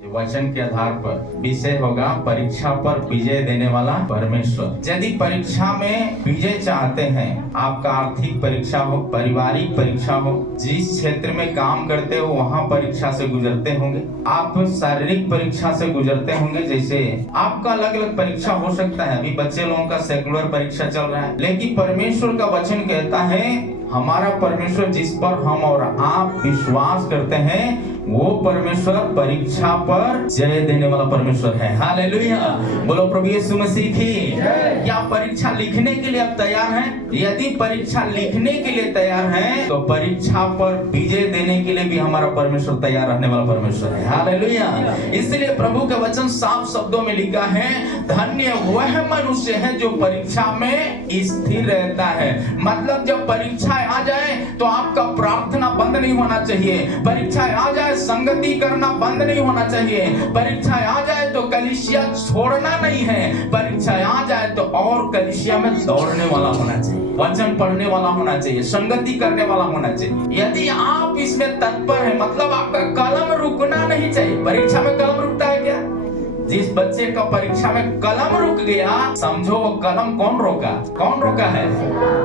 वचन के आधार पर विषय होगा परीक्षा पर विजय देने वाला परमेश्वर। यदि परीक्षा में विजय चाहते हैं, आपका आर्थिक परीक्षा हो, पारिवारिक परीक्षा हो, जिस क्षेत्र में काम करते हो वहाँ परीक्षा से गुजरते होंगे, आप शारीरिक परीक्षा से गुजरते होंगे। जैसे आपका अलग अलग परीक्षा हो सकता है, अभी बच्चे लोगों का सेकुलर परीक्षा चल रहा है, लेकिन परमेश्वर का वचन कहता है हमारा परमेश्वर जिस पर हम और आप विश्वास करते हैं वो परमेश्वर परीक्षा पर जय देने वाला परमेश्वर है। हालेलुया, बोलो प्रभु यीशु मसीह की। क्या परीक्षा लिखने के लिए आप तैयार हैं? यदि परीक्षा लिखने के लिए तैयार हैं तो परीक्षा पर विजय देने के लिए भी हमारा परमेश्वर तैयार रहने वाला परमेश्वर है। हालेलुया, इसलिए प्रभु का वचन साफ शब्दों में लिखा है, धन्य वह मनुष्य है जो परीक्षा में स्थिर रहता है। मतलब जब परीक्षा आ जाए तो आपका प्रार्थना बंद नहीं होना चाहिए, परीक्षा आ जाए संगति करना बंद नहीं होना चाहिए, परीक्षा आ जाए तो कलीसिया छोड़ना नहीं है, परीक्षा आ जाए तो और कलीसिया में दौड़ने वाला होना चाहिए, वचन पढ़ने वाला होना चाहिए, संगति करने वाला होना चाहिए। यदि आप इसमें तत्पर हैं, मतलब आपका कलम रुकना नहीं चाहिए। परीक्षा में कलम रुकता है क्या? जिस बच्चे का परीक्षा में कलम रुक गया, समझो वो कलम कौन रोका? कौन रोका है?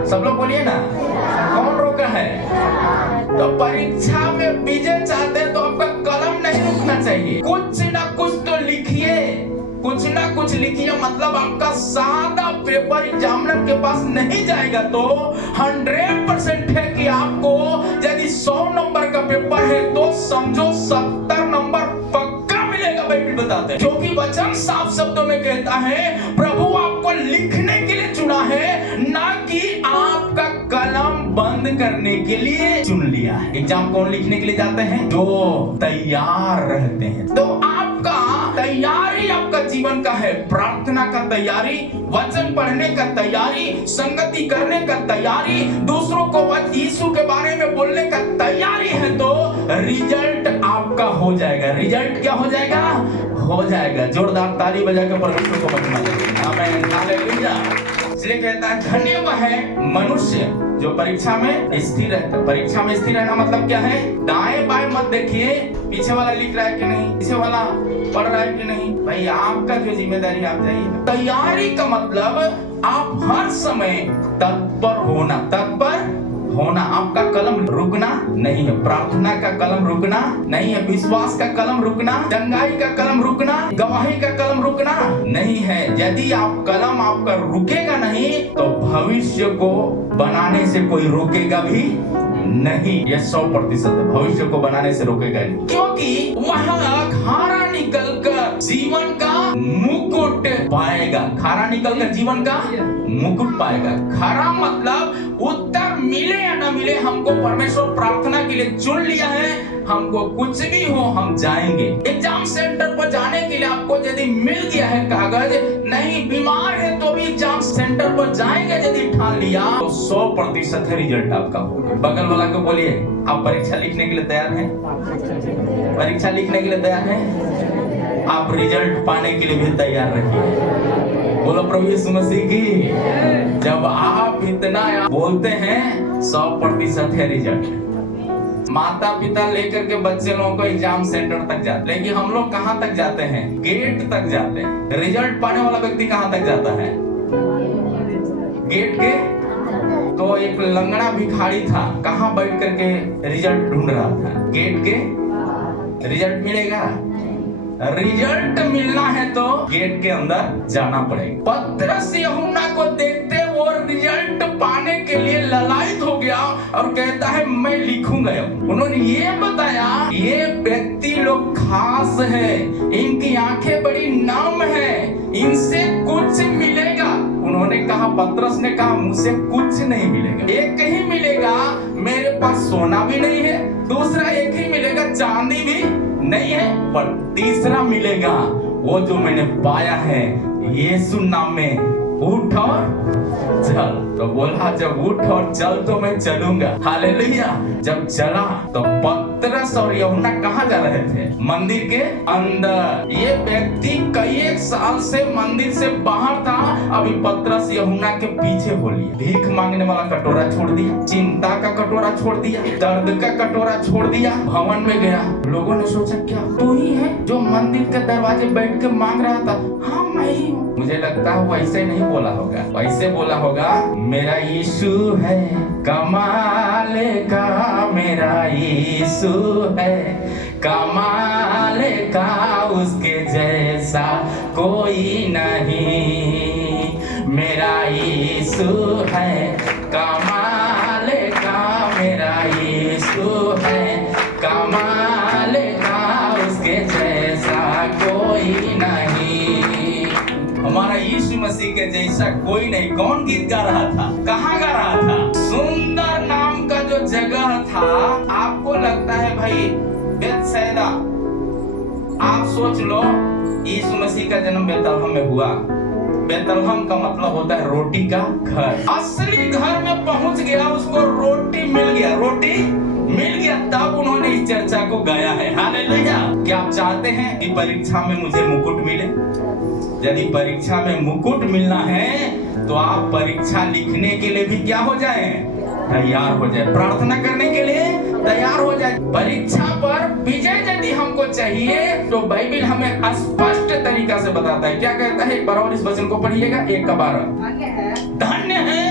सब लोग बोलिए ना, कौन रोका है? तो परीक्षा में विजय चाहते हैं तो आपका कलम नहीं रुकना चाहिए, कुछ ना कुछ तो लिखिए, कुछ ना कुछ लिखिए। मतलब आपका सादा पेपर एग्जामिनर के पास नहीं जाएगा तो 100% है कि आपको यदि 100 नंबर का पेपर है तो समझो 70 नंबर पक्का मिलेगा। बाइबल बताते हैं, क्योंकि वचन साफ शब्दों में कहता है प्रभु आपको लिखने के लिए चुना है, ना कि आपका कलम बंद करने के लिए चुन लिया है। एग्जाम कौन लिखने के लिए जाते हैं? जो तैयार रहते हैं। तो आपका तैयारी आपका जीवन का है, प्रार्थना का तैयारी, वचन पढ़ने का तैयारी, संगति करने का तैयारी, दूसरों को यीशु के बारे में बोलने का तैयारी है, तो रिजल्ट आपका हो जाएगा। रिजल्ट क्या हो जाएगा? हो जाएगा। जोरदार ताली बजा के परमेश्वर को महिमा दें। आमीन, हालेलुया। इसलिए कहता है धन्य वह है मनुष्य जो परीक्षा में स्थिर रहता है। परीक्षा में स्थिर रहना मतलब क्या है? दाएं बाएं मत देखिए, पीछे वाला लिख रहा है कि नहीं, पीछे वाला पढ़ रहा है कि नहीं। भाई आपका जो जिम्मेदारी, आप जाइए। तैयारी का मतलब आप हर समय तत्पर होना, तत्पर होना। आपका कलम रुकना नहीं है, प्रार्थना का कलम रुकना नहीं है, विश्वास का कलम रुकना, चंगाई का कलम रुकना, गवाही का कलम रुकना नहीं है। यदि आप कलम आपका रुकेगा नहीं तो भविष्य को बनाने से कोई रोकेगा भी नहीं। यह 100% भविष्य को बनाने से रोकेगा नहीं, क्योंकि वहां खारा निकलकर जीवन का मुकुट पाएगा। खारा निकलकर जीवन का मुकुट पाएगा। खारा मतलब उत्तर मिले या न मिले, हमको परमेश्वर प्रार्थना के लिए चुन लिया है, हमको कुछ भी हो हम जाएंगे। एग्जाम सेंटर पर जाने के लिए आपको यदि मिल गया है कागज, नहीं बीमार है तो भी एग्जाम सेंटर पर जाएंगे यदि ठान लिया तो 100% है रिजल्ट आपका होगा। बगल वाला को बोलिए, आप परीक्षा लिखने के लिए तैयार हैं? परीक्षा लिखने के लिए तैयार हैं? आप रिजल्ट पाने के लिए भी तैयार रहिए। बोलो प्रभु यीशु मसीह की। जब आप इतना बोलते हैं 100% है रिजल्ट। माता पिता लेकर के बच्चे लोगों को एग्जाम सेंटर तक जाते, लेकिन हम लोग कहाँ तक जाते हैं? गेट तक जाते हैं। रिजल्ट पाने वाला व्यक्ति कहाँ तक जाता है? गेट के। तो एक लंगड़ा भिखारी था, कहाँ बैठ करके रिजल्ट ढूंढ रहा था? गेट के। रिजल्ट मिलेगा? रिजल्ट मिलना है तो गेट के अंदर जाना पड़ेगा। पतरस यूहन्ना को देखते वो रिजल्ट पाने के लिए ललायत हो गया और कहता है मैं लिखूंगा। उन्होंने ये बताया ये व्यक्ति लोग खास है, इनकी आंखें बड़ी नम है, इनसे कुछ मिलेगा। उन्होंने कहा, पतरस ने कहा मुझसे कुछ नहीं मिलेगा। एक ही मिलेगा, मेरे पास सोना भी नहीं है, दूसरा एक ही मिलेगा, चांदी भी नहीं है, पर तीसरा मिलेगा वो जो मैंने पाया है, यीशु नाम में उठ और चल। तो बोला जब उठ और चल तो मैं चलूंगा। हालेलुया। जब चला तो पतरस और यूहन्ना कहाँ जा रहे थे? मंदिर के अंदर। ये व्यक्ति कई एक साल से मंदिर से बाहर था, अभी पतरस यूहन्ना के पीछे हो लिया। भीख मांगने वाला कटोरा छोड़ दिया, चिंता का कटोरा छोड़ दिया, दर्द का कटोरा छोड़ दिया, भवन में गया। लोगों ने सोचा क्या तू ही है जो मंदिर के दरवाजे बैठ के मांग रहा था, हाँ मैं ही हूँ। मुझे लगता है वैसे नहीं बोला होगा, वैसे बोला होगा मेरा यीशु है कमाल का, मेरा यीशु है कमाल का, उसके जैसा कोई नहीं। मेरा यीशु है कमाल का, मेरा यीशु है कमाल का, उसके जैसा कोई नहीं। हमारा यीशु मसीह के जैसा कोई नहीं। कौन गीत गा रहा था, कहाँ गा रहा था? सुंदर नाम का जो जगह था, आपको लगता है भाई बेतसैदा, आप सोच लो यीशु मसीह का जन्म बेतलहम में हुआ। बेतलहम का मतलब होता है रोटी का घर। असली घर में पहुंच गया, उसको रोटी मिल गया, रोटी मिल गया, तब उन्होंने इस चर्चा को गाया है। हालेलुया। क्या आप चाहते हैं कि परीक्षा में मुझे मुकुट मिले? यदि परीक्षा में मुकुट मिलना है तो आप परीक्षा लिखने के लिए भी क्या हो जाए? तैयार हो जाए। प्रार्थना करने के लिए तैयार हो जाए। परीक्षा पर विजय यदि हमको चाहिए तो बाइबिल हमें स्पष्ट तरीका से बताता है। क्या कहता है? एक बार और इस वचन को पढ़िएगा, 1:12। धन्य है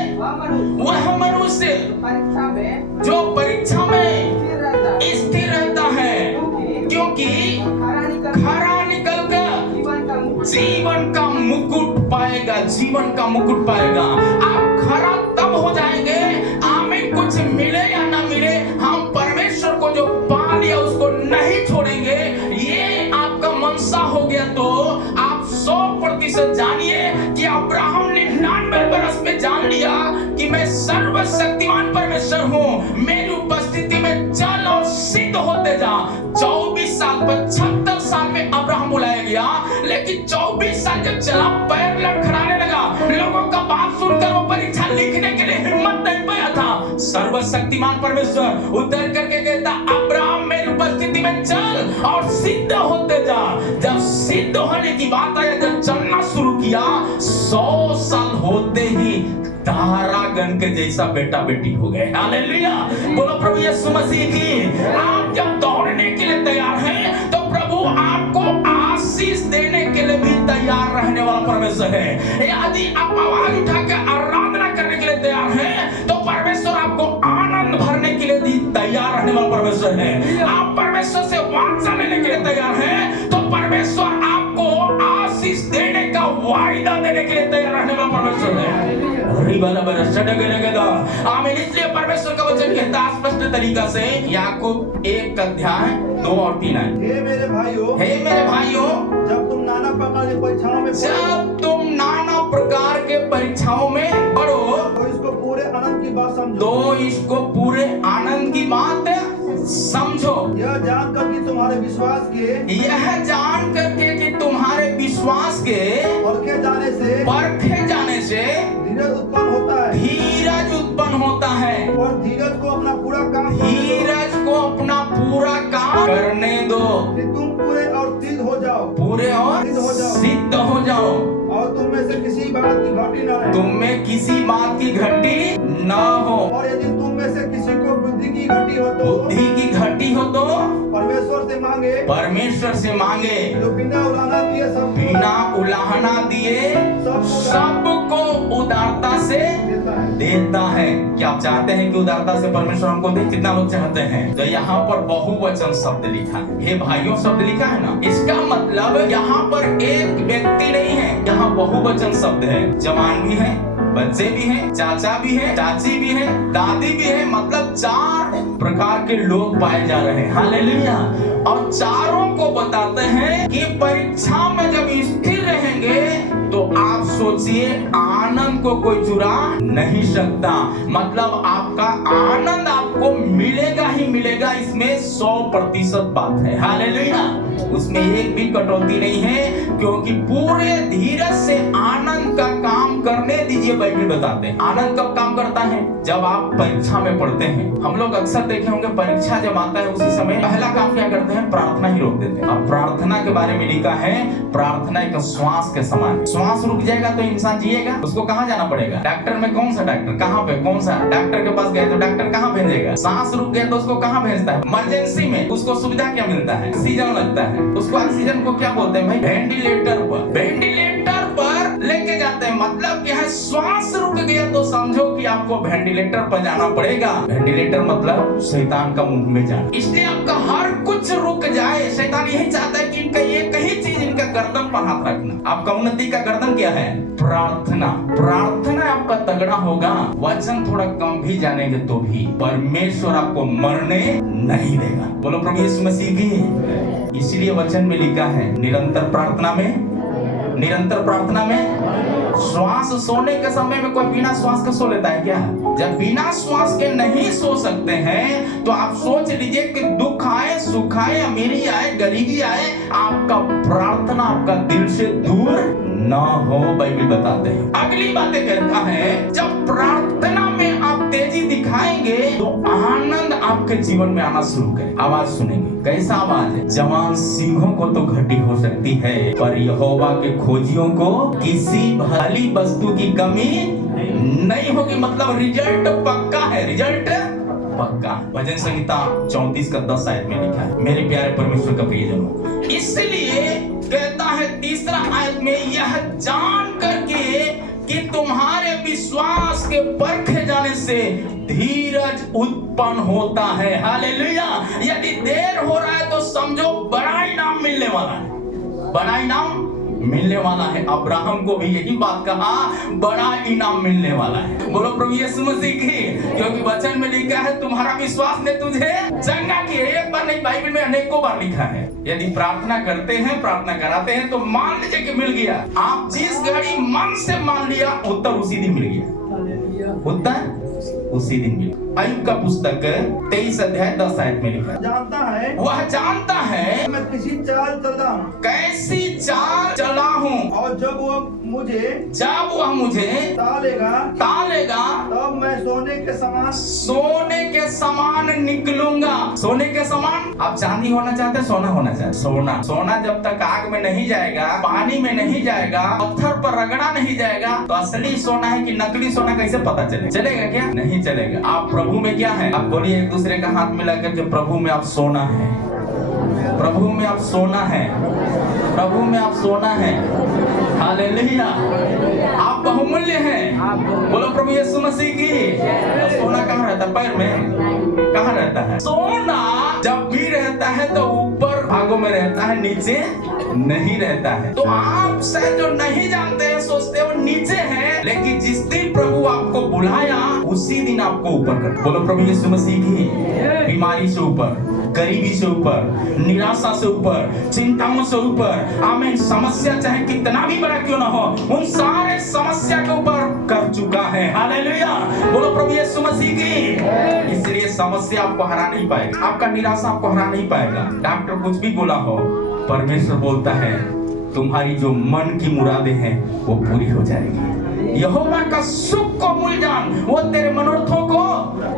वह मनुष्य जो परीक्षा में स्थिर रहता है, क्योंकि खरा निकल कर जीवन का मुकुट पाएगा। जीवन का मुकुट पाएगा। आप खरा तब हो जाएंगे, आमीन, कुछ मिले या ना मिले, हम परमेश्वर को जो पा लिया उसको नहीं छोड़ेंगे। ये आपका मनसा हो गया तो आप 100% जानिए कि अब्राहम ने 99 बरस में जान लिया कि मैं सर्वशक्तिमान परमेश्वर हूँ। मेरी उपस्थिति में चल और सिद्ध होते जा। 24 साल पर 76 साल में अब्राहम बुलाया गया, लेकिन 24 साल जब चला, पैर लड़खड़ाने लगा, लोगों का बात सुनकर वो परीक्षा लिखने के लिए हिम्मत नहीं पाया था। सर्वशक्तिमान परमेश्वर उतर करके कहता, अब्राहम मेरी उपस्थिति में चल और सिद्ध होते जा। जब सिद्ध होने की बात आई, जब चलना शुरू किया, 100 साल होते ही तारागण के जैसा बेटा बेटी हो गए। हालेलुया। बोलो प्रभु यीशु मसीह की। आप जब दौड़ने के लिए तैयार हैं तो प्रभु आपको आशीष देने के लिए भी तैयार रहने वाला परमेश्वर है। यदि आप आवाज उठाकर आराधना करने के लिए तैयार हैं तो परमेश्वर आपको आनंद भरने के लिए भी तैयार रहने वाला परमेश्वर है। आप परमेश्वर से वाचा लेने के लिए तैयार हैं तो परमेश्वर आपको आशीष देने का वायदा देने के लिए तैयार रहने वाला परमेश्वर है। आमीन। इसलिए परमेश्वर का वचन कहता है स्पष्ट तरीका से, याकूब 1:2 और 3 है। हे मेरे भाइयों, जब तुम नाना प्रकार की परीक्षाओं में पढ़ो तो इसको पूरे आनंद की बात समझो। तो इसको पूरे आनंद की बात समझो। यह जानकर कि तुम्हारे विश्वास के परखे जाने से धीरज उत्पन्न होता है। और धीरज को अपना पूरा काम करने दो, कि तुम पूरे और सिद्ध हो जाओ। और तुम में से किसी बात की घटी न रहे। तुम में किसी बात की घटी न हो। और यदि तुम में से किसी को बुद्धि की घटी हो तो परमेश्वर से मांगे जो बिना उलाहना दिए सबको उदारता से देता है। क्या आप चाहते हैं कि उदारता से परमेश्वर हमको दे? कितना लोग चाहते हैं? तो यहाँ पर बहुवचन शब्द लिखा है, हे भाइयों शब्द लिखा है ना। इसका मतलब यहाँ पर एक व्यक्ति नहीं है, यहाँ बहुवचन शब्द है। जवान भी है, बच्चे भी हैं, चाचा भी है, चाची भी है, दादी भी है, मतलब 4 प्रकार के लोग पाए जा रहे हैं। हालेलुया। और चारों को बताते हैं कि परीक्षा में जब स्थिर रहेंगे तो आप सोचिए आनंद को कोई चुरा नहीं सकता। मतलब आपका आनंद आपको मिलेगा ही मिलेगा, इसमें 100% बात है। हालेलुया। उसमें एक भी कटौती नहीं है, क्योंकि पूरे धीरज से आनंद का काम करने दीजिए, बाइबल बताते हैं। आनंद कब काम करता है? जब आप परीक्षा में पढ़ते हैं। हम लोग अक्सर देखे होंगे परीक्षा जब आता है उसी समय पहला काम क्या करते हैं? प्रार्थना ही रोक देते हैं। अब प्रार्थना के बारे में लिखा है प्रार्थना एक श्वास के समान है। श्वास रुक जाएगा तो इंसान जिएगा? उसको कहाँ जाना पड़ेगा? डॉक्टर में कौन सा डॉक्टर, कहाँ पे, कौन सा डॉक्टर के पास गए तो डॉक्टर कहाँ भेजेगा? सांस रुक गया तो उसको कहाँ भेजता है? इमरजेंसी में उसको सुविधा क्या मिलता है? ऑक्सीजन लगता है। उसको ऑक्सीजन को क्या बोलते हैं भाई? वेंटिलेटर पर, वेंटिलेटर पर लेके जाते हैं। मतलब क्या है? श्वास रुक गया तो समझो कि आपको वेंटिलेटर पर जाना पड़ेगा। वेंटिलेटर मतलब शैतान का मुंह में जाना। इसलिए आपका हर कुछ रुक जाए। शैतान यही चाहता है कि इनका ये कहीं चीज इनका गर्दन पर हाथ रखना। आपका उन्नति का गर्दन क्या है? प्रार्थना। प्रार्थना आपका तगड़ा होगा, वचन थोड़ा कम भी जानेंगे तो भी परमेश्वर आपको मरने नहीं देगा। बोलो प्रभु यीशु मसीह की। इसलिए वचन में लिखा है निरंतर प्रार्थना में, निरंतर प्रार्थना में। श्वास सोने के समय में कोई बिना श्वास के सो लेता है क्या? जब बिना श्वास के नहीं सो सकते हैं तो आप सोच लीजिए कि दुख आए, सुख आए, अमीरी आए, गरीबी आए, आपका प्रार्थना आपका दिल से दूर न हो। बाइबल बताते हैं। अगली बातें कहता है जब प्रार्थना में आप तेजी दिखाएंगे तो आनंद आपके जीवन में आना शुरू करे। आवाज सुनेंगे। कैसा आवाज है? जवान सिंहों को तो घटी हो सकती है पर यहोवा के खोजियों को किसी भली वस्तु की कमी नहीं होगी। मतलब रिजल्ट पक्का है, रिजल्ट पक्का। भजन संहिता 34 का 10 आयत में लिखा है मेरे प्यारे परमेश्वर का प्रियजनों। इसलिए कहता है तीसरा आयत में यह जान करके कि तुम्हारे विश्वास के परखे जाने से धीरज उत्पन्न होता है। हालेलुया। यदि देर हो रहा है तो समझो बड़ा इनाम मिलने वाला है, बड़ा इनाम मिलने वाला है। अब्राहम को भी यही बात कहा, बड़ा इनाम मिलने वाला है। बोलो प्रभु यीशु मसीह की। क्योंकि वचन में लिखा है तुम्हारा विश्वास ने तुझे चंगा किया। एक बार नहीं, बाइबल में अनेकों बार लिखा है। यदि प्रार्थना करते हैं, प्रार्थना कराते हैं तो मान लीजिए कि मिल गया। आप जिस घड़ी मन से मान लिया उत्तर उसी दिन मिल गया, उत्तर उसी दिन मिला। अय्यूब का पुस्तक 23 अध्याय 10 आयत में लिखा जानता है, वह जानता है मैं किसी चाल चलता हूँ, कैसी चाल चला हूँ, और जब वह मुझे तालेगा तब मैं सोने के समान निकलूंगा। सोने के समान। आप चांदी होना चाहते हैं, सोना होना चाहते? सोना। सोना जब तक आग में नहीं जाएगा, पानी में नहीं जाएगा, पत्थर पर रगड़ा नहीं जाएगा तो असली सोना है कि नकली सोना कैसे पता चलेगा? चलेगा क्या? नहीं चलेगा। आप प्रभु में क्या है? आप बोलिए एक दूसरे का हाथ मिला करके प्रभु में आप सोना है, प्रभु में आप सोना है, प्रभु में आप सोना है। हालेलुया। आप बहुमूल्य हैं। बोलो प्रभु यीशु मसीह की। सोना कहाँ रहता है? पैर में। कहाँ रहता है? सोना जब भी रहता है तो ऊपर भागों में रहता है, नीचे नहीं रहता है। तो आप शायद जो नहीं जानते हैं, सोचते हो नीचे है, लेकिन जिस दिन प्रभु आपको बुलाया उसी दिन आपको ऊपर कर। बोलो प्रभु यीशु मसीह की। बीमारी से ऊपर, गरीबी से ऊपर, निराशा से ऊपर, चिंताओं से ऊपर, आमीन। समस्या चाहे कितना भी बड़ा क्यों ना हो, उन सारे समस्या के ऊपर कर चुका है। हालेलुया। बोलो प्रभु यीशु मसीह की। इसलिए समस्या आपको हरा नहीं पाएगा, आपका निराशा आपको हरा नहीं पाएगा। डॉक्टर कुछ भी बोला हो, परमेश्वर बोलता है तुम्हारी जो मन की मुरादें हैं वो पूरी हो जाएगी। यहोवा का सुख को भूल जान, वो तेरे मनोरथों को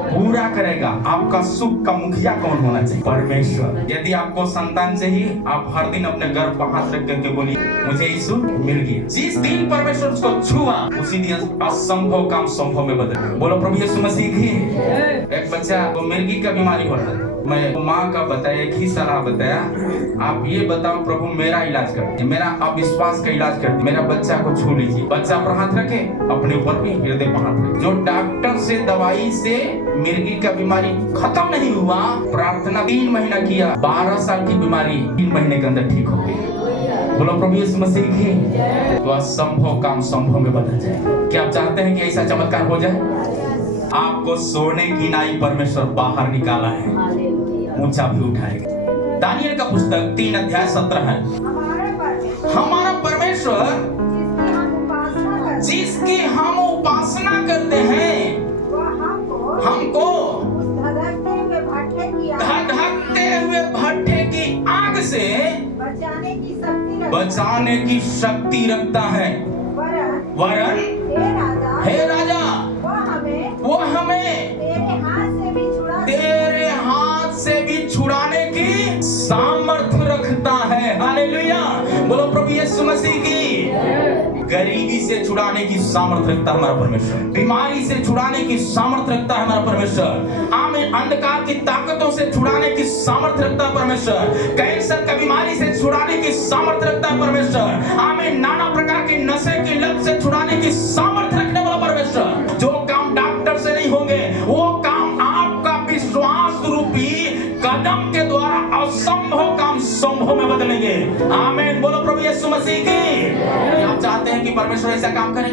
पूरा करेगा। आपका सुख का मुखिया कौन होना चाहिए? परमेश्वर। यदि आपको संतान चाहिए, आप हर दिन अपने गर्भ पर हाथ रख करके बोलिए मुझे यीशु मिल गया। जिस दिन परमेश्वर उसको छुआ उसी दिन असंभव काम संभव में बदल। बोलो प्रभु यीशु मसीह की। एक बच्चा को मिर्गी का बीमारी हो रहा है, मैं माँ का बताया, एक ही सलाह बताया, आप ये बताओ प्रभु मेरा इलाज करते, मेरा अविश्वास का इलाज करते, मेरा बच्चा को छू लीजिए। बच्चा पर हाथ रखे, अपने ऊपर भी, हृदय पर हाथ रखे। जो डॉक्टर से दवाई से मिर्गी का बीमारी खत्म नहीं हुआ, प्रार्थना 3 महीना किया, 12 साल की बीमारी 3 महीने के अंदर ठीक हो गई। बोलो प्रभु यीशु मसीह की। तो असंभव काम संभव में बदल जाए। क्या आप चाहते हैं कि ऐसा चमत्कार हो जाए? आपको सोने की नाई परमेश्वर बाहर निकाला है, ऊंचा भी उठाएगा। दानियल का पुस्तक 3 अध्याय 17 है। हमारा परमेश्वर जिसकी हम उपासना करते हैं हमको धधकते हुए भट्ठे की आग से बचाने की शक्ति रखता है, वरन हे राजा वो हमें तेरे हाथ से भी छुड़ाने की सामर्थ्य रखता है। हालेलुया, बोलो प्रभु यीशु मसीह की। गरीबी से छुड़ाने की सामर्थ्य रखता है हमारा परमेश्वर, बीमारी से छुड़ाने की सामर्थ्य रखता है हमारा परमेश्वर, आमीन, अंधकार की ताकतों से छुड़ाने की सामर्थ्य रखता है परमेश्वर, कैंसर की बीमारी से छुड़ाने की सामर्थ्य रखता है परमेश्वर, आमीन, नाना प्रकार की नशे की लत से छुड़ाने की सामर्थ्य रखने वाला परमेश्वर। जो काम डॉक्टर से नहीं होंगे वो काम आपका विश्वास रूपी कदम के द्वारा असंभव काम संभव में बदलेंगे। आमीन, बोलो प्रभु यीशु मसीह की। आप चाहते हैं कि परमेश्वर ऐसा काम करे?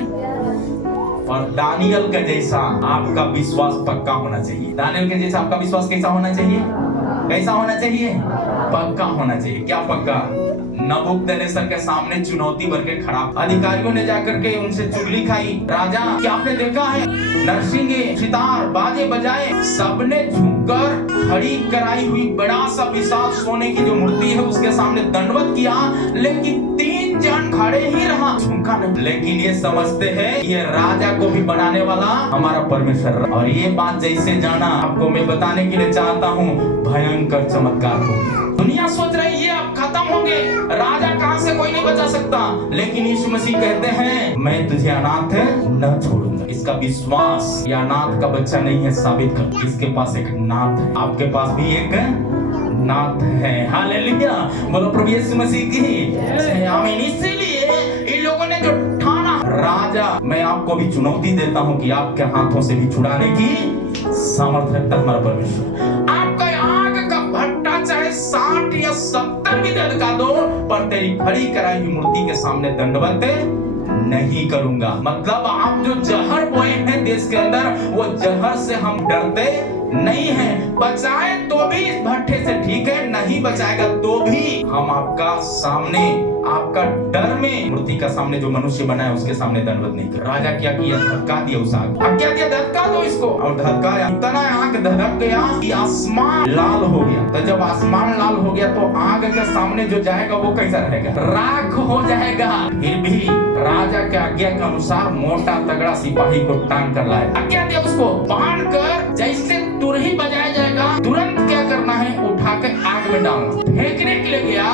और दानियल के जैसा आपका विश्वास पक्का होना चाहिए। दानियल के जैसा आपका विश्वास कैसा होना चाहिए? कैसा होना चाहिए? पक्का होना चाहिए। क्या पक्का? नबूकदनेस्सर के सामने चुनौती भर के खड़ा, अधिकारियों ने जाकर के उनसे चुगली खाई। राजा, क्या आपने देखा है? नरसिंगे, सितार, बाजे बजाए, सबने झुककर खड़ी कराई हुई बड़ा सा विशाल सोने की जो मूर्ति है उसके सामने दंडवत किया, लेकिन 3 जन खड़े ही रहा, झुका नहीं। लेकिन ये समझते हैं ये राजा को भी बनाने वाला हमारा परमेश्वर। और ये बात जैसे जाना आपको मैं बताने के लिए चाहता हूँ, भयंकर चमत्कार होगी। दुनिया सोच रही है अब खत्म होंगे, राजा कहां से कोई नहीं बचा सकता, लेकिन यीशु मसीह कहते हैं मैं तुझे अनाथ न छोड़ूंगा। इसका विश्वास या अनाथ का बच्चा नहीं है साबित कर, इसके पास एक नाथ है। आपके पास भी एक नाथ है। हालेलुया, बोलो प्रभु यीशु मसीह की। आमीन। इसीलिए इन लोगों ने जो ठाना, राजा मैं आपको भी चुनौती देता हूं कि आपके हाथों से भी छुड़ाने की सामर्थ्य रखता है हमारा परमेश्वर। आपका आग का भट्टा चाहे 60 या 70 भी लटका दो, पर तेरी खड़ी कराई हुई मूर्ति के सामने दंडवत नहीं करूंगा। मतलब आप जो जहर बोए हैं देश के अंदर, वो जहर से हम डरते नहीं है। बचाए तो भी इस भट्टे से ठीक है, नहीं बचाएगा तो भी हम आपका सामने, आपका डर में मूर्ति का सामने जो मनुष्य बना है उसके सामने दंडवत नहीं कर। राजा क्या किया? धक्का दिया उस आग। अब क्या किया? धक्का दो इसको। और धक्काया, इतना आग धड़क गया कि आसमान लाल हो गया। तो जब आसमान लाल हो गया तो आग के सामने जो जाएगा वो कैसा रहेगा? राख हो जाएगा। फिर भी राजा के आज्ञा के अनुसार मोटा तगड़ा सिपाही को टांग कर लाया। आज्ञा दिया उसको बांध कर, जैसे तुरही बजाया जाएगा तुरंत क्या करना है? उठा के आग में डालना। फेंकने के लिए गया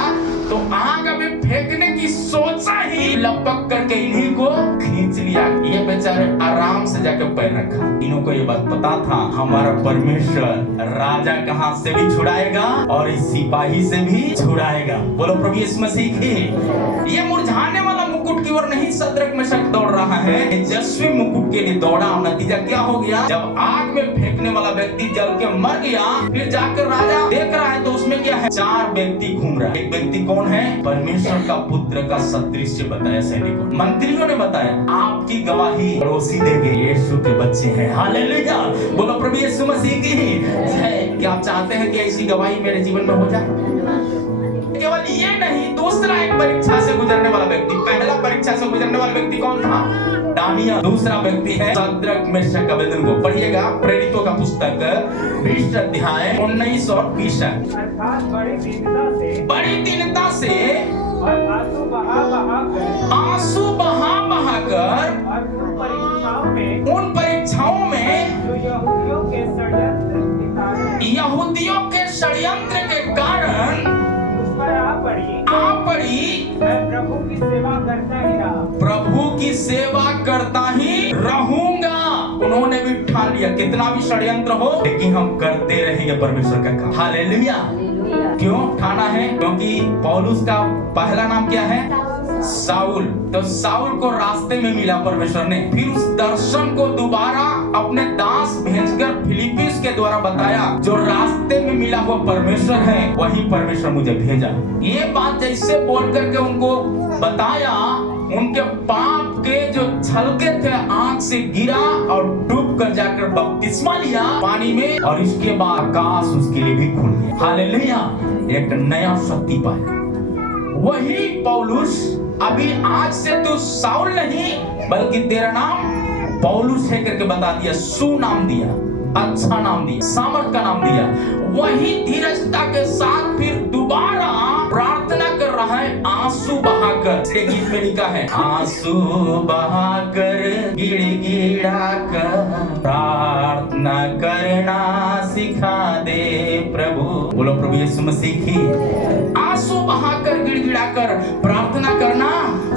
तो आग में फेंकने की सोचा ही लपक करके इन्हीं को खींच लिया। ये बेचारे आराम से जाकर पैर रखा। इन्हों को ये बात पता था हमारा परमेश्वर राजा के हाथ से भी छुड़ाएगा और इस सिपाही से भी छुड़ाएगा। बोलो प्रभु यीशु मसीह की। ये मुरझाने वाला मुकुट की ओर नहीं सदरक में शक दौड़ रहा है, तेजस्वी मुकुट के लिए दौड़ा। नतीजा क्या हो गया? जब आग में फेंकने वाला व्यक्ति जल के मर गया, फिर जाकर राजा देख रहा है तो उसमें क्या है? 4 व्यक्ति घूम रहा है। एक व्यक्ति कौन है? परमेश्वर का पुत्र का सदृश्य बताया सैनिकों, मंत्रियों ने बताया। आपकी गवाही पड़ोसी देंगे, यीशु के बच्चे हैं। हालेलुया, बोलो प्रभु यीशु मसीह की जय। क्या आप चाहते हैं कि ऐसी गवाही मेरे जीवन में हो जाए? केवल ये नहीं, दूसरा एक परीक्षा से गुजरने वाला व्यक्ति। पहला परीक्षा से गुजरने वाला व्यक्ति कौन था? दानियल। दूसरा व्यक्ति है सद्रक, मेशक, अबेदनगो। पढ़िएगा प्रेरितों का पुस्तक 20 अध्याय 19 और 20। अर्थात बड़ी दीनता से और आंसू बहा बहा कर और उन परीक्षाओं में जो यहूदियों के षड्यंत्र के कारण उस पर आ पड़ी। मैं प्रभु की सेवा करता ही रहा। प्रभु की सेवा करता ही रहूंगा। उन्होंने भी ठान लिया कितना भी षड्यंत्र हो, लेकिन हम करते रहेंगे परमेश्वर का काम। हालेलुया। क्यों ठाना है? क्योंकि पौलुस का पहला नाम क्या है? साउल। तो साउल को रास्ते में मिला परमेश्वर ने, फिर उस दर्शन को दोबारा अपने दास भेजकर फिलिप्पिस के द्वारा बताया, जो रास्ते में मिला हुआ परमेश्वर है वही परमेश्वर मुझे भेजा। ये बात जैसे बोल करके उनको बताया, उनके पाप के जो छलके थे आंख से गिरा और डूब कर जाकर बपतिस्मा लिया पानी में, और इसके बाद आकाश उसके लिए भी खुल गया। हालेलुया, एक नया शक्ति पाया। वही पौलुस अभी आज से तू साउल नहीं बल्कि तेरा नाम पौलुस है करके बता दिया, सुनाम दिया, अच्छा नाम दिया, सामर्थ का नाम दिया। वही धीरजता के साथ फिर दोबारा प्रार्थना कर रहा है, आंसू बहाकर, इसके गीत में लिखा है आंसू बहाकर गिड़गिड़ा कर प्रार्थना करना सिखा दे प्रभु। बोलो प्रभु यीशु मसीह की। आंसू बहाकर गिड़गिड़ाकर प्रार्थना करना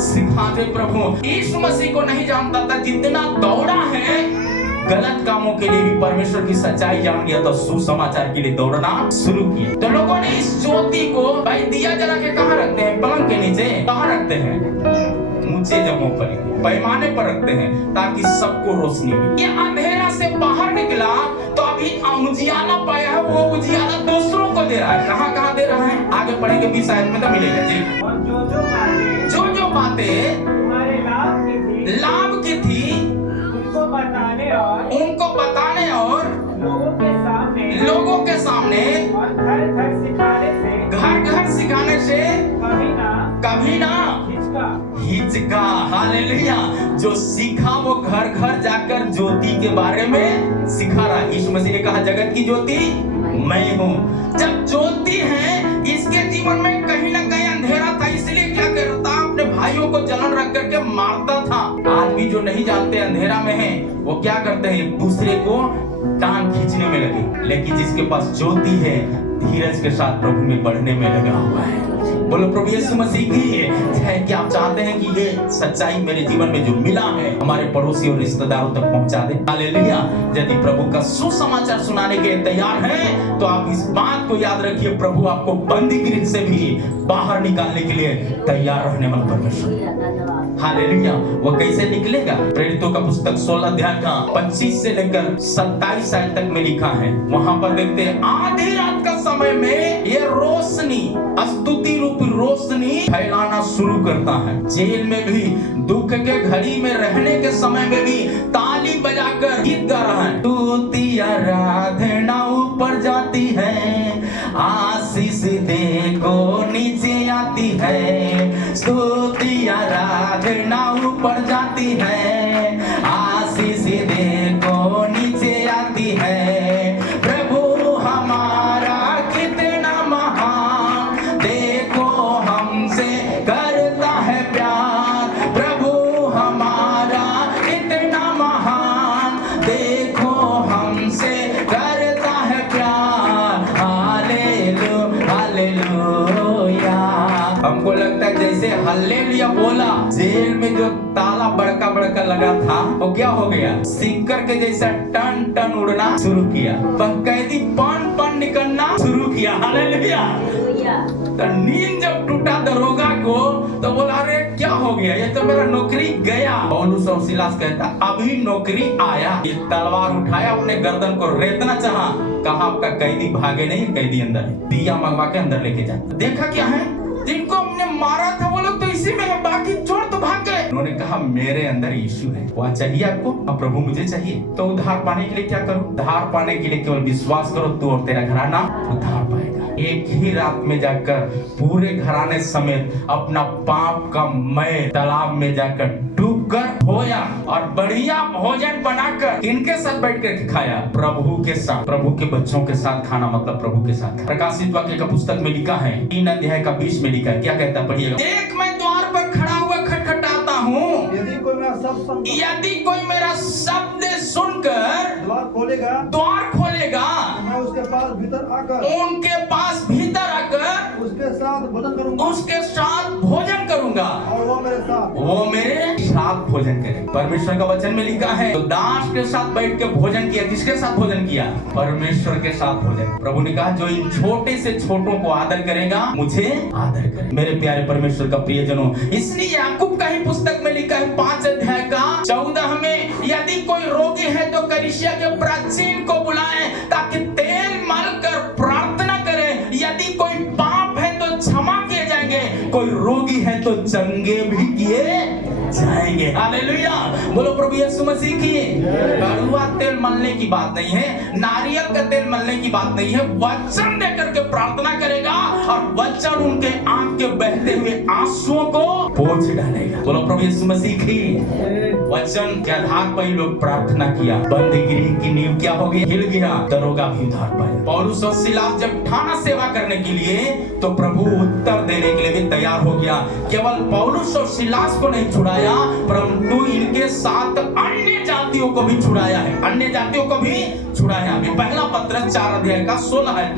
सिखा दे प्रभु। यीशु मसीह को नहीं जानता था, जितना दौड़ा है गलत कामों के लिए भी परमेश्वर की सच्चाई जान गया तो सुसमाचार के लिए दौड़ना शुरू किया। तो लोगों ने इस ज्योति को भाई दिया जला के कहाँ रखते हैं? पलंग के नीचे। कहाँ रखते हैं? ऊंचे जगहों पर, पैमाने पर रखते हैं ताकि सबको रोशनी मिले। ये अंधेरा से बाहर निकला तो अभी उजियाला पाया है, वो उजियाला दूसरों को दे रहा है। कहाँ कहाँ दे रहा है? आगे पढ़ेंगे 20 आयत में तो मिलेगा जी। और जो बातें तुम्हारे लाभ की थी उनको बताने और लोगों के सामने और घर घर सिखाने से कभी ना हिचका। हालेलुया। जो सीखा वो घर घर जाकर ज्योति के बारे में सिखा रहा। यीशु मसीह ने कहा जगत की ज्योति मैं हूँ। जब ज्योति है, इसके जीवन में कहीं ना कहीं अंधेरा था, इसलिए क्या करता? अपने भाइयों को जलन रख करके मारता था। आज भी जो नहीं जानते अंधेरा में है, वो क्या करते हैं? एक दूसरे को टांग खींचने में लगे। लेकिन जिसके पास ज्योति है, धीरज के साथ प्रभु में बढ़ने में लगा हुआ है। बोलो प्रभु यीशु मसीह की है कि आप चाहते हैं कि ये सच्चाई मेरे जीवन में जो मिला है हमारे पड़ोसी और रिश्तेदारों तक पहुंचा दे। हालेलुया। यदि प्रभु का सुसमाचार सुनाने के लिए तैयार हैं तो आप इस बात को याद रखिए, प्रभु आपको बंदी गृह से भी बाहर निकालने के लिए तैयार रहने वाला परमेश्वर। हालेलुया। वो कैसे निकलेगा? प्रेरितों का पुस्तक 16 अध्याय का 25 से लेकर 27 आयत तक में लिखा है। वहां पर देखते हैं आधी रात का समय में ये रोशनी, स्तुति रूपी रोशनी फैलाना शुरू करता है। जेल में भी, दुख के घड़ी में रहने के समय में भी ताली बजाकर गीत गा रहा है। स्तुति आराधना ऊपर जाती है, आशीष देखो नीचे आती है। स्तुति आराधना ऊपर जाती है, आशीष देखो नीचे आती है। प्रभु हमारा कितना महान, देखो हमसे करता है प्यार। प्रभु हमारा कितना महान, देखो हमसे करता है प्यार। Hallelujah hallelujah. हमको लगता है जैसे हल्लेलुया बोला, जेल में जो ताला बड़का बड़का लगा था वो क्या हो गया? सिक्कर के जैसा टन टन उड़ना शुरू किया। कैदी पन पन निकलना शुरू किया। हालेलुया। तो नींद जब टूटा दरोगा को तो बोला अरे क्या हो गया? ये तो मेरा नौकरी गया। पौलुस और सिलास कहता अभी नौकरी आया। ये तलवार उठाया, अपने गर्दन को रेतना चाहा। कहा आपका कैदी भागे नहीं, कैदी अंदर है। दिया मंगवा के अंदर लेके जा। देखा क्या है? जिनको हमने मारा था वो लोग तो इसी में है, बाकी चोर तो भाग गए। उन्होंने कहा मेरे अंदर यीशु है। वह चाहिए आपको? अब प्रभु मुझे चाहिए। तो उद्धार पाने के लिए क्या करूं? उद्धार पाने के लिए केवल विश्वास करो, तू और तेरा घराना उद्धार पाएगा। एक ही रात में जाकर पूरे घराने समेत अपना पाप का मैं तालाब में जाकर डूबकर होया और बढ़िया भोजन बनाकर इनके साथ बैठ कर खाया। प्रभु के साथ, प्रभु के बच्चों के साथ खाना, मतलब प्रभु के साथ। प्रकाशित वाक्य का पुस्तक में लिखा है 3 अध्याय का 20 में लिखा है। क्या कहता है? पढ़िएगा। देख मैं द्वार पर खड़ा हुआ खटखटाता हूँ, यदि कोई मेरा शब्द सुनकर द्वार खोलेगा मैं उसके पास भीतर आकर उनके पास भीतर आकर उसके साथ भोजन करूंगा और वो मेरे साथ भोजन करे। परमेश्वर का वचन में लिखा है तो दास के साथ बैठ के भोजन किया। किसके साथ भोजन किया? परमेश्वर के साथ भोजन। प्रभु ने कहा जो इन छोटे से छोटों को आदर करेगा मुझे आदर करे। मेरे प्यारे परमेश्वर का प्रियजनों, इसलिए याकूब का ही पुस्तक में लिखा है 5 अध्याय का 14 में, यदि कोई रोगी है तो कलीसिया के प्राचीन को बुलाए ताकि तेल मल कर प्रार्थना करे। यदि कोई पाप है तो क्षमा किए जाएंगे, कोई रोगी है तो चंगे भी किए जाएंगे। हालेलुया। बोलो प्रभु यीशु मसीह की। कड़वा तेल मलने की बात नहीं है, नारियल का तेल मलने की बात नहीं है। वचन देकर के प्रार्थना करेगा और वचन उनके आंख के बहते हुए आंसुओं को पोंछ डालेगा। बोलो प्रभु यीशु मसीह की। वचन के आधार पर ही लोग प्रार्थना किया, बंदीगिरी की नींव क्या हो गई? हिल गया। दरोगा भी उद्धार पाया। पौलुस और सिलास जब ठाना सेवा करने के लिए तो प्रभु उत्तर देने के लिए भी तैयार हो गया। केवल पौलुस और सिलास को नहीं छुड़ाया, परंतु इनके साथ अन्य जातियों को भी छुड़ाया है, अन्य जातियों को भी छुड़ाया। अभी पहला पत्रस 4 अध्याय का 16 है।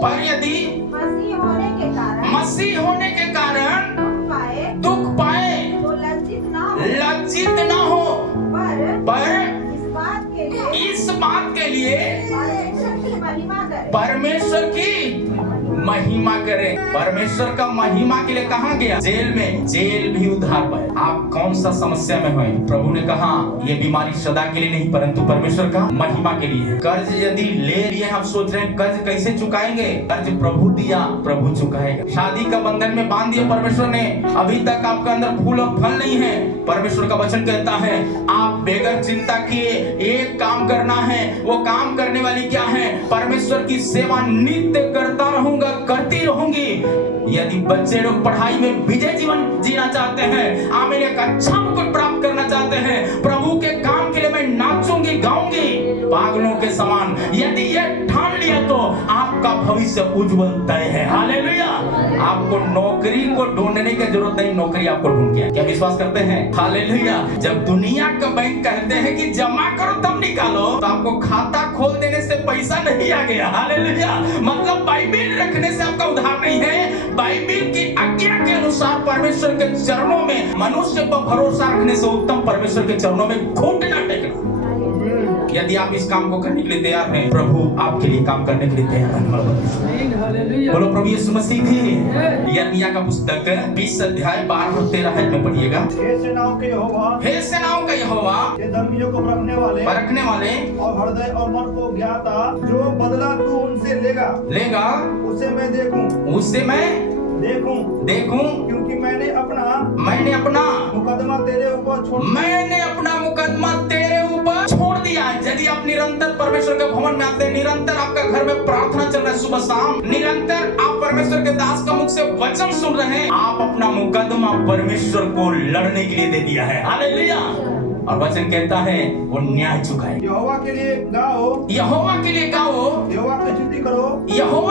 पर यदि मसीह होने के कारण दुख पाए तो लज्जित ना हो, पर इस बात के लिए परमेश्वर की महिमा करें। परमेश्वर का महिमा के लिए कहाँ गया? जेल में। जेल भी उद्धार पाए। आप कौन सा समस्या में हैं? प्रभु ने कहा ये बीमारी सदा के लिए नहीं, परंतु परमेश्वर का महिमा के लिए। कर्ज यदि ले लिए, आप सोच रहे हैं कर्ज कैसे चुकाएंगे? कर्ज प्रभु दिया, प्रभु चुकाएगा। शादी का बंधन में बांध दिया परमेश्वर ने, अभी तक आपका अंदर फूल और फल नहीं है। परमेश्वर का वचन कहता है आप बेगर चिंता किए एक काम करना है। वो काम करने वाली क्या है? परमेश्वर की सेवा नित्य करता रहूंगा, करती रहूंगी। यदि बच्चे लोग पढ़ाई में विजय जीवन जीना चाहते हैं, आमीन, एक अच्छा मुकुट प्राप्त करना चाहते हैं, प्रभु के काम के लिए मैं नाचूंगी, गाऊंगी पागलों के समान, यदि ये ठान लिया तो आपका भविष्य उज्जवल तय है। हालेलुया। आपको नौकरी को ढूंढने की जरूरत नहीं, नौकरी आपको ढूंढ गया। क्या विश्वास करते हैं? हालेलुया। जब दुनिया का बैंक कहते हैं कि जमा करो तब निकालो, तो आपको खाता खोल देने से पैसा नहीं आ गया। हालेलुया। मतलब बाइबिल रखने से आपका उद्धार नहीं है। बाइबिल की आज्ञा के अनुसार परमेश्वर के चरणों में मनुष्य पर भरोसा रखने से उत्तम परमेश्वर के चरणों में घुटना टेकना। यदि आप इस काम को करने के लिए तैयार हैं, प्रभु आपके लिए काम करने के लिए तैयार है। बोलो प्रभु यीशु मसीह की। यिर्मयाह का पुस्तक 20 अध्याय 12 और 13 में पढ़िएगा। हे सेनाओं के यहोवा, हे सेनाओं का यहोवा, ये धर्मियों को परखने वाले और हृदय और मन को ज्ञाता, जो बदला तू उनसे लेगा उसे मैं देखूं, क्योंकि मैंने अपना मुकदमा तेरे ऊपर छोड़ दिया। यदि आप निरंतर परमेश्वर के भवन में आते हैं, निरंतर आपका घर में प्रार्थना चल रहा है सुबह शाम, निरंतर आप परमेश्वर के दास का मुख से वचन सुन रहे हैं, आप अपना मुकदमा परमेश्वर को लड़ने के लिए दे दिया है। हालेलुया। और वचन कहता है वो न्याय चुकाए। यहोवा के लिए गाओ, यहोवा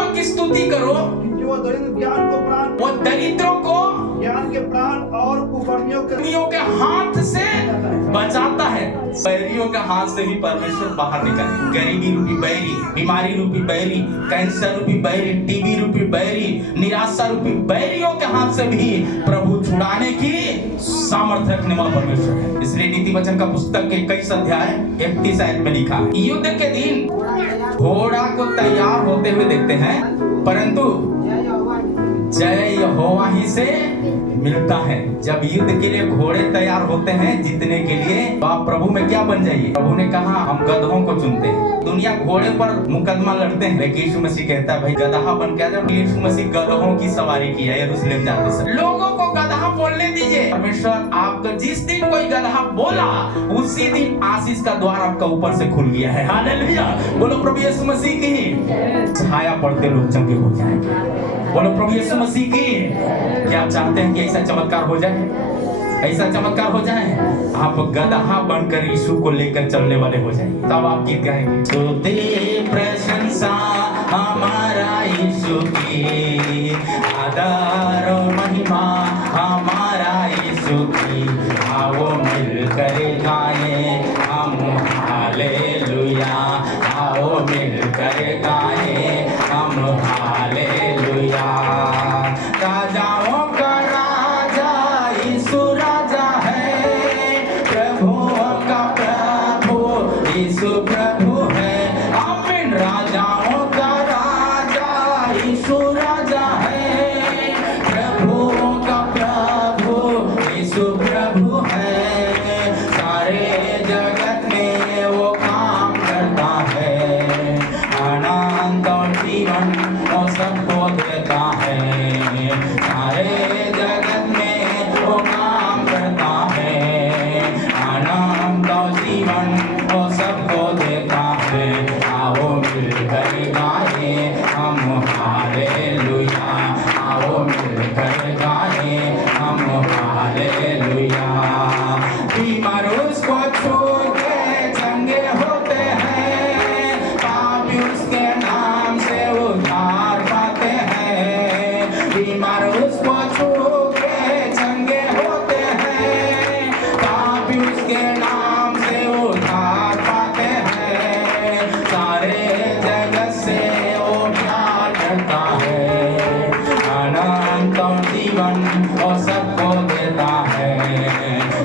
की स्तुति करो, क्योंकि वो दरिद्रों को ज्ञान के प्राण और कुकर्मियों के हाथ से बचाता है। बैरियों के हाथ से भी परमेश्वर बाहर निकाले। गरीबी रूपी बैरी, बीमारी रूपी बैरी, कैंसर रूपी बैरी, टीबी रूपी बैरी, निराशा रूपी बैरियों के हाथ से भी प्रभु छुड़ाने की सामर्थ्य रखने वाला परमेश्वर है। इसलिए नीति वचन का पुस्तक के 21 अध्याय 31 आयत में लिखा, युद्ध के दिन घोड़ा को तैयार होते हुए देखते हैं, परंतु जय यहोवा ही से मिलता है। जब युद्ध के लिए घोड़े तैयार होते हैं जीतने के लिए, तो आप प्रभु में क्या बन जाइए? प्रभु ने कहा हम गधों को चुनते हैं। दुनिया घोड़े पर मुकदमा लड़ते हैं, लेकिन यीशु मसीह कहता है भाई गधा बन के आ जाओ। यीशु मसीह गधों की सवारी की है यरूशलेम जाते समय। लोगों को गधा बोलने दीजिए। परमेश्वर आपका जिस दिन कोई गधा बोला, उसी दिन आशीष का द्वार आपका ऊपर से खुल गया है। हालेलुया। बोलो प्रभु यीशु मसीह की। छाया पड़ते लोग चंगे हो जाएंगे। बोलो प्रभु यीशु मसीह की। क्या आप चाहते हैं कि ऐसा चमत्कार हो जाए? ऐसा चमत्कार हो जाए, आप गदहा बनकर यीशु को लेकर चलने वाले हो जाए, तब आप गीत गाएंगे। स्तुति प्रशंसा हमारा यीशु की, आदर और महिमा हमारा यीशु की। आओ मिलकर गाएं हम हालेलुया, आओ मिलकर गाएं हम हालेलुया। राजाओं का राजा यीशु राजा है, प्रभुओं का प्रभु यीशु प्रभु है। आमीन। राजाओं का राजा यीशु राजा है, प्रभुओं का प्रभु यीशु प्रभु वो सबको देता है,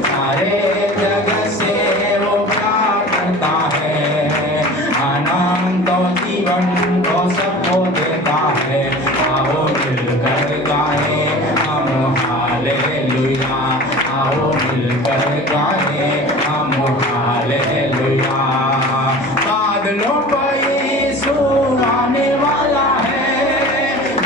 सारे जग से वो प्यार करता है, आनंद और जीवन वो सबको देता है। आओ मिलकर गाए हम हालेलुया, आओ मिलकर गाए हम हालेलुया। बादलों पर यीशु आने वाला है,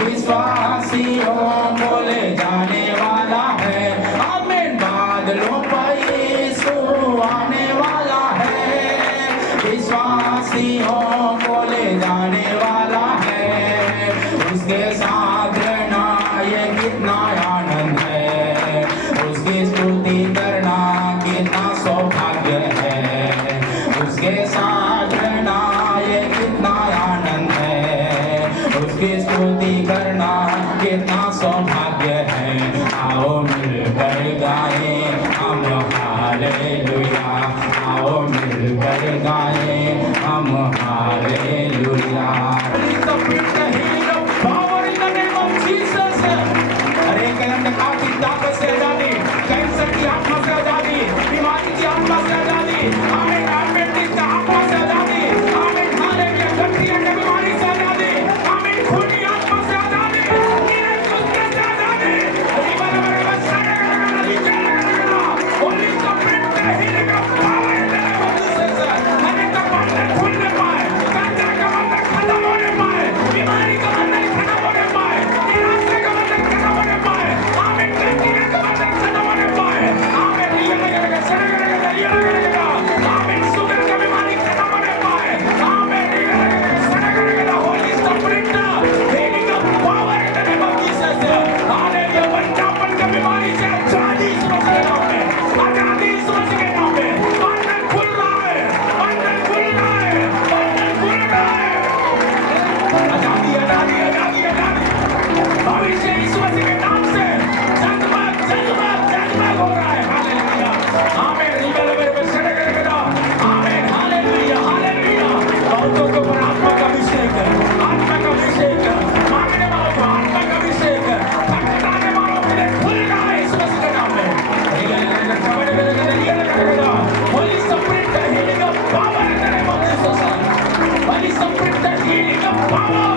विश्वासियों को ले जाने वाला है। आमीन। बादलों पर यीशु आने वाला है, विश्वासियों को ले जाने वाला है। उसके साथ रहना ये कितना आनंद है, उसकी स्तुति करना कितना सौभाग्य है, उसके साथ रहना ये कितना आनंद है, उसकी स्तुति करना कितना सौभाग्य है। आओ मिलकर गाए हम हालेलुया, आओ मिलकर गाए हम हालेलुया। अरे अंधकार की ताकत से आजादी, कैंसर की आत्मा से आजादी, बीमारी की आत्मा से आजादी, आमीन। डायबिटीज का आत्मा से आजादी, आमीन। हालेलुया। गठिया की बीमारी से आजादी, आमीन। खून की आत्मा से आजादी, नीरज से आजादी। होली स्पिरिट का हीलिंग का power in the name of Jesus. अनेक का बंधन खुलने पाए, कैंसर का बंधन खत्म होने पाए, बीमारी का बंधन खत्म होने पाए, निराशा का बंधन खत्म होने पाए, आमीन। गठिया का बंधन खत्म होने पाए, आमीन। आमीन। शुगर का बीमारी खत्म होने पाए, आमीन। होली स्पिरिट हीलिंग का power in the name of Jesus. Hallelujah. बंधापन का बीमारी से आजादी इस मसीह के नाम में, आजादी इस मसीह के नाम में। बंधन खुल रहा है, बंधन खुल रहा है, बंधन खुल रहा है। आजादी आजादी आजादी आजादी भविष्य इस मसीह के नाम से जगमग जगमग जगमग हो रहा है। हालेलुया। आमीन। आमीन। Hallelujah hallelujah. बहुतों के ऊपर आत्मा का अभिषेक है, आत्मा का अभिषेक है, मांगने वालों को आत्मा का अभिषेक है, खटखटाने वालों के लिए खुल रहा है इस मसीह के नाम में। Holi spirit healing of power in the name of Jesus. Holi spirit healing of power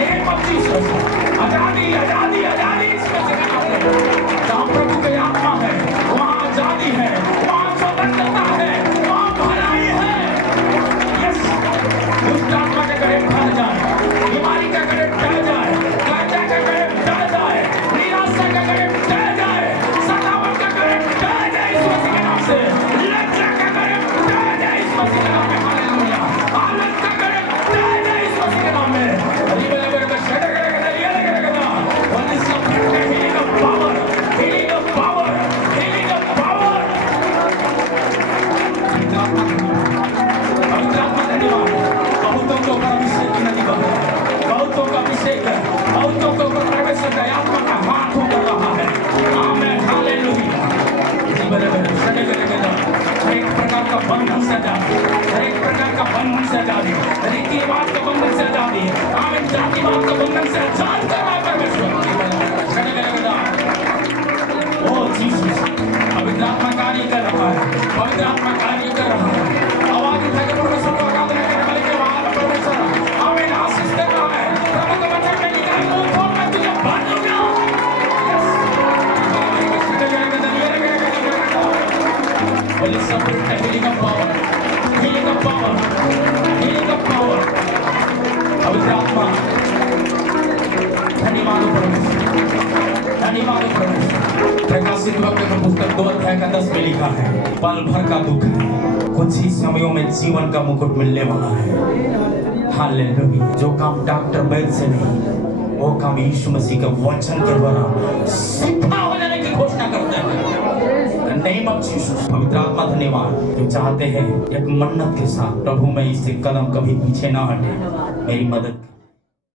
name of Jesus. आजादी आजादी आजादी इस मसीह के नाम में। जहाँ प्रभु की आत्मा है वहाँ आजादी है, वहाँ स्वतंत्रता है, वहाँ भलाई है। यस। दुष्ट आत्मा का करेक्ट ढह जाए, बीमारी का करेक्ट ढह जाए, कर्जा का करेक्ट ढह जाए, निराशा का करेक्ट ढह जाए, सतावट का करेक्ट ढह जाए इस मसीह के नाम से। लज्जा का करेक्ट ढह जाए इस मसीह के नाम में। हालेलुया। आलस का करेक्ट ढह जाए इस मसीह के नाम में। Holi spirit healing of power, healing of power, healing of power. पवित्र आत्मा धन्यवाद। बहुतों के ऊपर अभिषेक की नदी बह रही है, बहुतों का अभिषेक है, बहुतों के ऊपर परमेश्वर का आत्मा का हाथ उतर रहा है। आमीन। हालेलुया। हर एक प्रकार का बंधन से आजादी, हर एक प्रकार का बंधन से आजादी, रीति रिवाज का बंधन से आजादी, आमीन। जातिवाद का बंधन से आजाद कर रहा है परमेश्वर। ओ जीसस। पवित्र आत्मा कार्य कर रहा है, पवित्र आत्मा कार्य कर रहा है। आवाज उठाकर परमेश्वर को आराधना करने वाले के वहां परमेश्वर आमीन आशीष कर रहा है। प्रभु का वचन में लिखा है मुंह खोल मैं तुझे भर दूंगा। Holi spirit healing of power, healing of power, healing of power. पवित्र आत्मा धन्यवाद परमेश्वर, धन्यवाद परमेश्वर। प्रकाशित वाक्य का पुस्तक 2 अध्याय का 10 में लिखा है, पल भर का दुख है, कुछ ही समयों में जीवन का मुकुट मिलने वाला है। हालेलुया। जो काम डॉक्टर वैद्य से नहीं, वो काम यीशु मसीह के वचन के द्वारा सिद्ध हो जाने की घोषणा करता है। Name of Jesus. पवित्र आत्मा धन्यवाद। जो चाहते हैं एक मन्नत के साथ प्रभु में इससे कदम कभी पीछे ना हटे, मेरी मदद